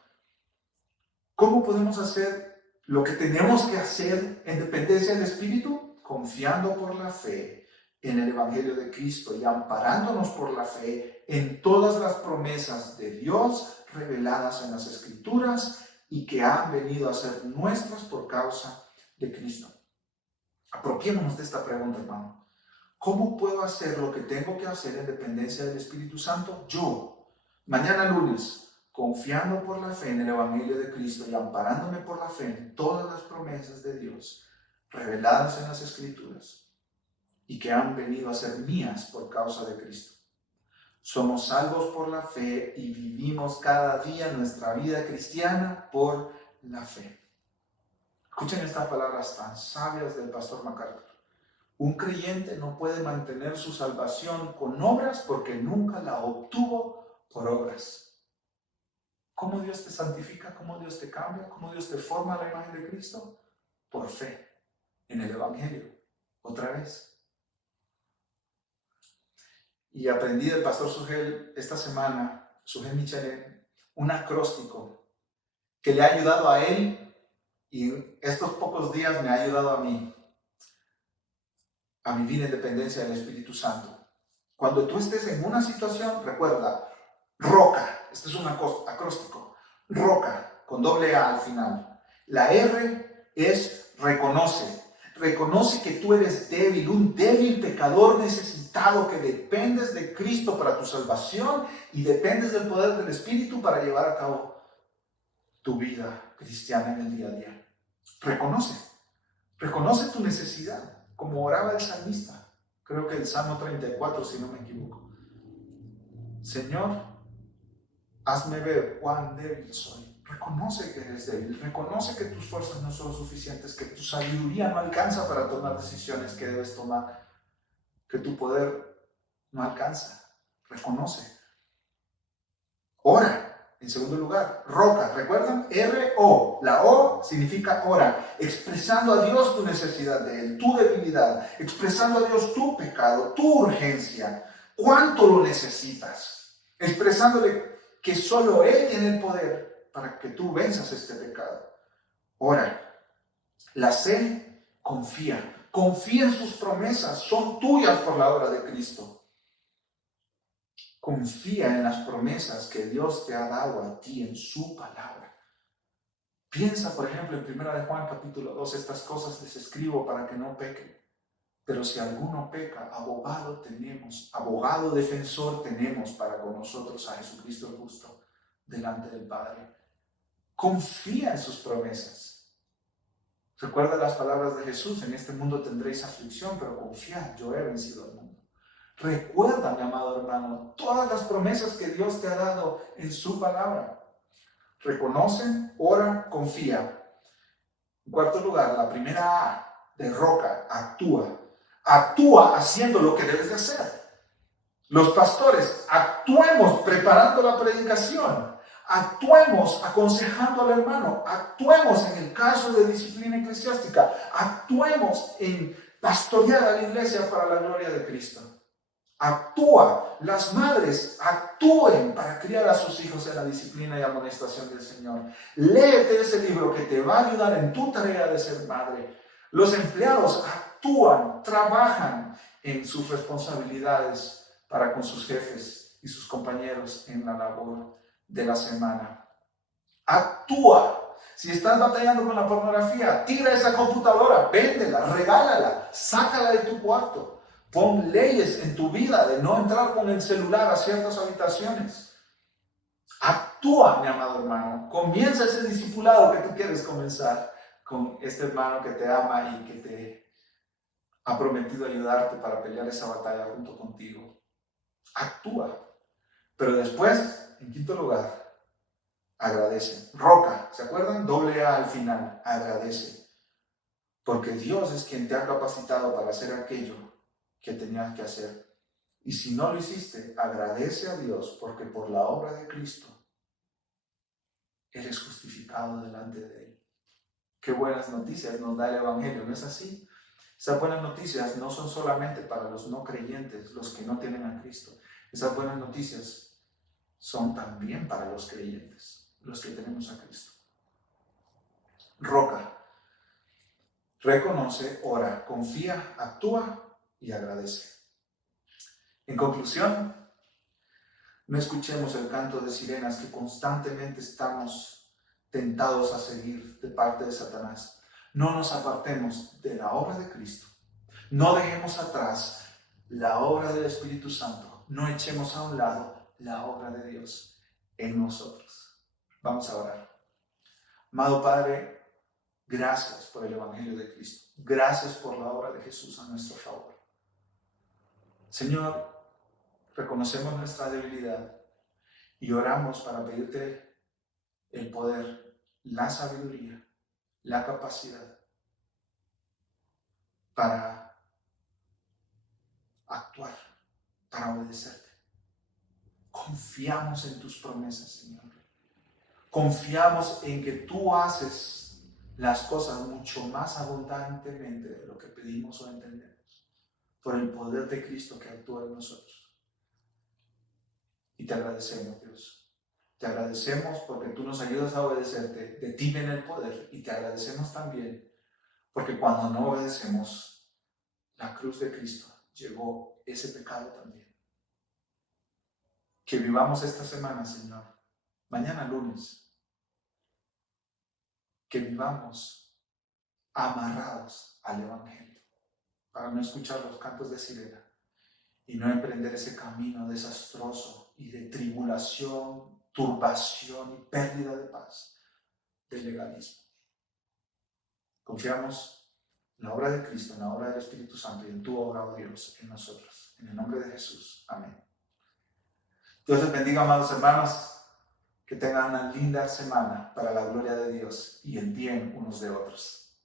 ¿Cómo podemos hacer lo que tenemos que hacer en dependencia del Espíritu? Confiando por la fe en el Evangelio de Cristo y amparándonos por la fe en todas las promesas de Dios reveladas en las Escrituras y que han venido a ser nuestras por causa de Cristo. Apropiémonos de esta pregunta, hermano. ¿Cómo puedo hacer lo que tengo que hacer en dependencia del Espíritu Santo? Yo, mañana lunes, confiando por la fe en el Evangelio de Cristo y amparándome por la fe en todas las promesas de Dios reveladas en las Escrituras y que han venido a ser mías por causa de Cristo. Somos salvos por la fe y vivimos cada día nuestra vida cristiana por la fe. Escuchen estas palabras tan sabias del pastor MacArthur. Un creyente no puede mantener su salvación con obras porque nunca la obtuvo por obras. ¿Cómo Dios te santifica? ¿Cómo Dios te cambia? ¿Cómo Dios te forma a la imagen de Cristo? Por fe en el Evangelio. Otra vez. Y aprendí del pastor Sugel esta semana, Sugel Michelet, un acróstico que le ha ayudado a él y en estos pocos días me ha ayudado a mí a vivir en dependencia del Espíritu Santo. Cuando tú estés en una situación, recuerda, roca, este es un acróstico, roca, con doble A al final. La R es reconoce. Reconoce que tú eres débil, un débil pecador necesitado, que dependes de Cristo para tu salvación y dependes del poder del Espíritu para llevar a cabo tu vida cristiana en el día a día. Reconoce tu necesidad, como oraba el salmista. Creo que el Salmo 34, si no me equivoco. Señor, hazme ver cuán débil soy. Reconoce que eres débil, reconoce que tus fuerzas no son suficientes, que tu sabiduría no alcanza para tomar decisiones que debes tomar, que tu poder no alcanza. Reconoce. Ora. En segundo lugar, roca. ¿Recuerdan? R-O. La O significa ora. Expresando a Dios tu necesidad de Él, tu debilidad. Expresando a Dios tu pecado, tu urgencia. ¿Cuánto lo necesitas? Expresándole que solo Él tiene el poder para que tú venzas este pecado. Ora. La C, confía. Confía en sus promesas. Son tuyas por la obra de Cristo. Confía en las promesas que Dios te ha dado a ti en su palabra. Piensa, por ejemplo, en 1 de Juan capítulo 2, estas cosas les escribo para que no pequen. Pero si alguno peca, abogado tenemos, abogado defensor tenemos para con nosotros a Jesucristo el justo delante del Padre. Confía en sus promesas. Recuerda las palabras de Jesús: en este mundo tendréis aflicción, pero confiad, yo he vencido al mundo. Recuerda, mi amado hermano, todas las promesas que Dios te ha dado en su palabra. Reconoce, ora, confía. En cuarto lugar, la primera A de roca, actúa. Actúa haciendo lo que debes de hacer. Los pastores, actuemos preparando la predicación. Actuemos aconsejando al hermano. Actuemos en el caso de disciplina eclesiástica. Actuemos en pastorear a la iglesia para la gloria de Cristo. Actúa, las madres actúen para criar a sus hijos en la disciplina y amonestación del Señor. Léete ese libro que te va a ayudar en tu tarea de ser madre. Los empleados actúan, trabajan en sus responsabilidades para con sus jefes y sus compañeros en la labor de la semana. Actúa. Si estás batallando con la pornografía, tira esa computadora, véndela, regálala, sácala de tu cuarto. Pon leyes en tu vida de no entrar con el celular a ciertas habitaciones. Actúa, mi amado hermano. Comienza ese discipulado que tú quieres comenzar con este hermano que te ama y que te ha prometido ayudarte para pelear esa batalla junto contigo. Actúa. Pero después, en quinto lugar, agradece. Roca, ¿se acuerdan? Doble A al final. Agradece. Porque Dios es quien te ha capacitado para hacer aquello que tenías que hacer. Y si no lo hiciste, agradece a Dios, porque por la obra de Cristo eres justificado delante de Él. Qué buenas noticias nos da el Evangelio, ¿no es así? Esas buenas noticias no son solamente para los no creyentes, los que no tienen a Cristo. Esas buenas noticias son también para los creyentes, los que tenemos a Cristo. Roca. Reconoce, ora, confía, actúa y agradece. En conclusión, no escuchemos el canto de sirenas que constantemente estamos tentados a seguir de parte de Satanás. No nos apartemos de la obra de Cristo. No dejemos atrás la obra del Espíritu Santo. No echemos a un lado la obra de Dios en nosotros. Vamos a orar. Amado Padre, gracias por el Evangelio de Cristo. Gracias por la obra de Jesús a nuestro favor. Señor, reconocemos nuestra debilidad y oramos para pedirte el poder, la sabiduría, la capacidad para actuar, para obedecerte. Confiamos en tus promesas, Señor. Confiamos en que tú haces las cosas mucho más abundantemente de lo que pedimos o entendemos, por el poder de Cristo que actúa en nosotros. Y te agradecemos, Dios. Te agradecemos porque tú nos ayudas a obedecerte. De ti viene el poder. Y te agradecemos también porque cuando no obedecemos, la cruz de Cristo llevó ese pecado también. Que vivamos esta semana, Señor, mañana lunes, que vivamos amarrados al Evangelio, para no escuchar los cantos de sirena y no emprender ese camino desastroso y de tribulación, turbación y pérdida de paz del legalismo. Confiamos en la obra de Cristo, en la obra del Espíritu Santo y en tu obra, oh Dios, en nosotros. En el nombre de Jesús. Amén. Dios les bendiga, amados hermanos. Que tengan una linda semana para la gloria de Dios y el bien unos de otros.